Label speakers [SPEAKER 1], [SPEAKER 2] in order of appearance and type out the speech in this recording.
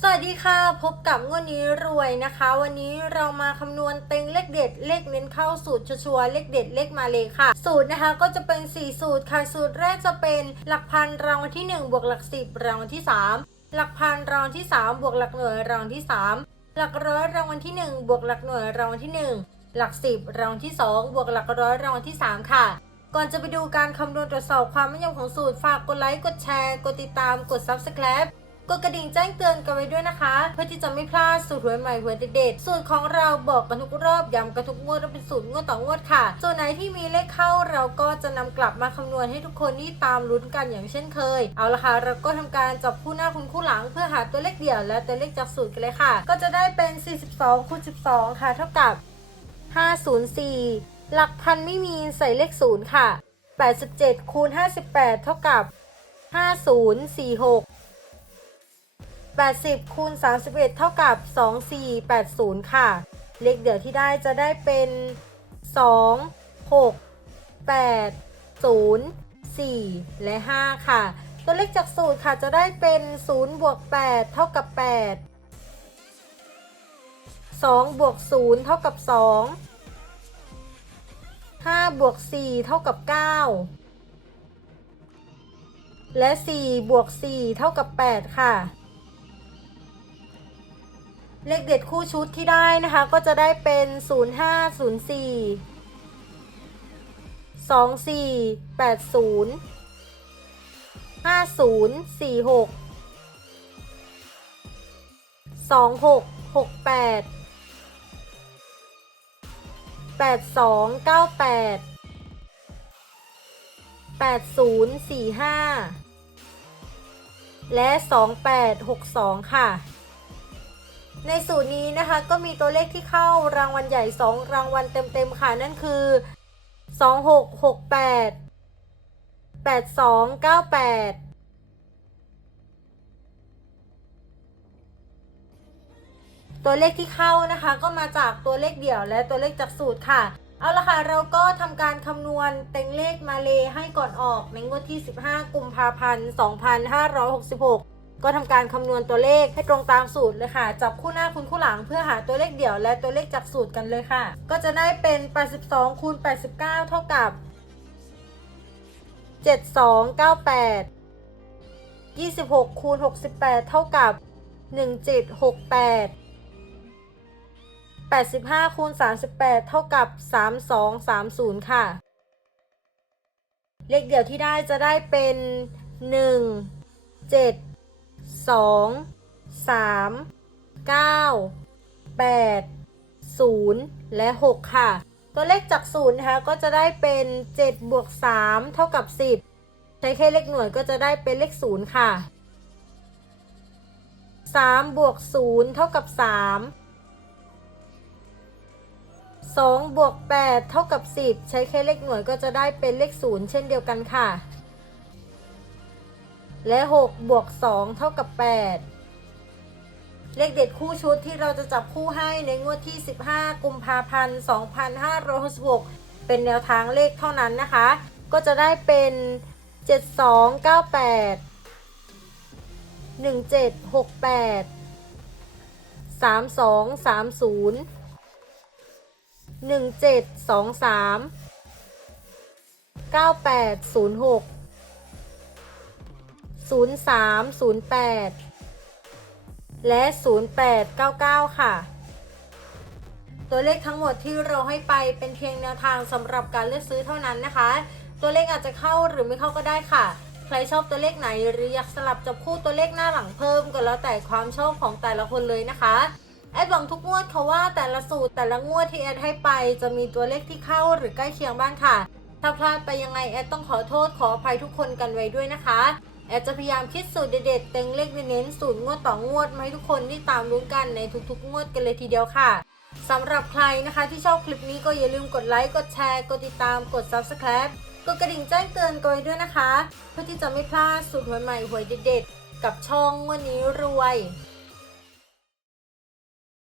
[SPEAKER 1] สวัสดีค่ะ พบกับงวดนี้รวยนะคะ วันนี้เรามาคำนวณเต็งเลขเด็ด เลขเน้นเข้าสูตรชัวร์เลขเด็ดเลขมาเลยค่ะ สูตรนะคะก็จะเป็น 4 สูตรค่ะ สูตรแรกจะเป็นหลักพันรางวัลที่ 1 บวกหลัก 10 รางวัลที่ 3 หลักพันรางวัลที่ 3 บวกหลักหน่วยรางวัลที่ 3 หลักร้อยรางวัลที่ 1 บวกหลักหน่วยรางวัลที่ 1 หลัก 10 รางวัลที่ 2 บวกหลักร้อยรางวัลที่ 3 ค่ะก่อนจะไปดูการคำนวณตรวจสอบความแม่นยำของสูตรฝากกดไลค์กดแชร์ กดติดตามกด subscribe กดกระดิ่งแจ้งเตือนกันไว้ด้วยนะคะ เพื่อที่จะไม่พลาดสูตรหวยใหม่หวยเด็ดๆสูตรของเราบอกกันทุกรอบย้ำกันทุกงวดว่าเป็นสูตรงวดต่องวดค่ะ ส่วนไหนที่มีเลขเข้าเราก็จะนำกลับมาคำนวณให้ทุกคนนี่ตามลุ้นกันอย่างเช่นเคย เอาละค่ะเราก็ทำการจับคู่หน้าคุณคู่หลัง เพื่อหาตัวเลขเดี่ยวและตัวเลขจากสูตรกันเลยค่ะ ก็จะได้เป็น 42คูณ12 ค่ะ เท่ากับ 504 หลักพันไม่มีใส่เลขศูนย์ค่ะ87คูณ58 เท่ากับ 5046 80คูณ31 เท่ากับ 2480 ค่ะ เลขเดี่ยวที่ได้จะได้เป็น 2 6 8 0 4 และ 5 ค่ะ ตัวเลขจากสูตรค่ะจะได้เป็น 0 บวก 8 เท่ากับ 8 2 บวก 0 เท่ากับ 2 5 บวก 4 เท่ากับ 9 และ 4 บวก 4 เท่ากับ 8 ค่ะ เลขเด็ดคู่ชุดที่ได้นะคะ ก็จะได้เป็น 0 5 0 4 2 4 8 0 5 0 4 6 2 6 6 8 8 2 9 8 8 0 4 5 และ 2 8 6 2 ค่ะ ในสูตรนี้นะคะก็มีตัวเลขที่เข้ารางวัลใหญ่ 2 รางวัลเต็มๆค่ะ นั่นคือ 2668 8298ตัวเลขที่เข้านะคะ ก็มาจากตัวเลขเดี่ยวและตัวเลขจากสูตรค่ะ เอาละค่ะ เราก็ทำการคำนวณเต็งเลขมาเลให้ก่อนออกในงวดที่ 15 กุมภาพันธ์ 2566 ก็ทำการคำนวณตัวเลขให้ตรงตามสูตรเลยค่ะ จับคู่หน้าคูณคู่หลังเพื่อหาตัวเลขเดี่ยวและตัวเลขจากสูตรกันเลยค่ะ ก็จะได้เป็น 82คูณ89 เท่ากับ 7298 26คูณ68 เท่ากับ 1768 85คูณ38 เท่ากับ 3230 ค่ะ เลขเดี่ยวที่ได้จะได้เป็น 1 7 2 3 9 8 0และ6ค่ะ ตัวเลขจากศูนย์นะคะก็จะได้เป็น7บวก3เท่ากับ10ใช้แค่เลขหน่วยก็จะได้เป็นเลข0ค่ะ3บวก0เท่ากับ3 2บวก8เท่ากับ10ใช้แค่เลขหน่วยก็จะได้เป็นเลข0เช่นเดียวกันค่ะ และ 6 บวก 2 เท่ากับ 8 เลขเด็ดคู่ชุดที่เราจะจับคู่ให้ในงวดที่ 15 กุมภาพันธ์ 2566 เป็นแนวทางเลขเท่านั้นนะคะ ก็จะได้เป็น 7298 1768 3230 1723 9806 0308 และ 0899 ค่ะ ตัวเลขทั้งหมดที่เราให้ไปเป็นเพียงแนวทางสำหรับการเลือกซื้อเท่านั้นนะคะ ตัวเลขอาจจะเข้าหรือไม่เข้าก็ได้ค่ะ ใครชอบตัวเลขไหนหรืออยากสลับจับคู่ตัวเลขหน้าหลังเพิ่มก็แล้วแต่ความชอบของแต่ละคนเลยนะคะแอดหวังทุกงวดค่ะว่าแต่ละสูตรแต่ละงวดที่แอดให้ไป จะมีตัวเลขที่เข้าหรือใกล้เคียงบ้างค่ะ ถ้าพลาดไปยังไงแอดต้องขอโทษขออภัยทุกคนกันไว้ด้วยนะคะ แอดจะพยายามคิดสูตรเด็ดๆเต็งเลขเน้นสูตรงวดต่องวดมาให้ทุกคนได้ตามรู้กันในทุกๆ งวดกันเลยทีเดียวค่ะสำหรับใครนะคะที่ชอบคลิปนี้ก็อย่าลืมกดไลค์กดแชร์กดติดตามกด subscribe กดกระดิ่งแจ้งเตือนกันไว้ด้วยนะคะ เพื่อที่จะไม่พลาดสูตรใหม่ๆหวยเด็ดๆ กับช่องงวันนี้รวย